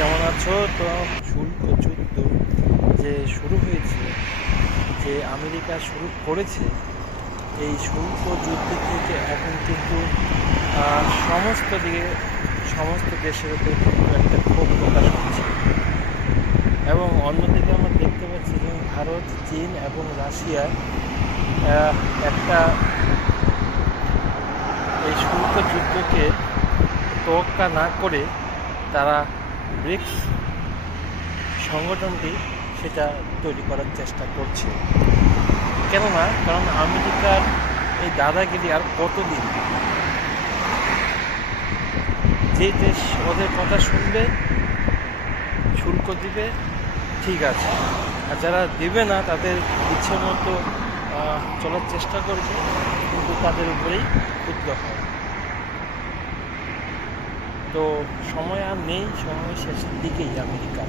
কেমন আছো? তো শুল্ক যুদ্ধ যে শুরু হয়েছে, যে আমেরিকা শুরু করেছে, এই শুল্ক যুদ্ধ থেকে এখন কিন্তু সমস্ত দিকে সমস্ত দেশের উপর কিন্তু একটা ক্ষোভ প্রকাশ হচ্ছে। এবং অন্যদিকে আমরা দেখতে পাচ্ছি যে ভারত, চীন এবং রাশিয়া একটা এই শুল্ক যুদ্ধকে তোয়াক্কা না করে তারা ব্রিক্স সংগঠনটি সেটা তৈরি করার চেষ্টা করছে। কেননা কারণ আমেরিকার এই দাদাগিরি আর কতদিন? যে দেশ ওদের কথা শুনবে, শুল্ক দিবে, ঠিক আছে, আর যারা দিবে না তাদের ইচ্ছে মতো চলার চেষ্টা করবে, কিন্তু তাদের উপরেই ক্ষুব্ধ হয়। তো সময় আর নেই, সময় শেষের দিকেই আমেরিকা।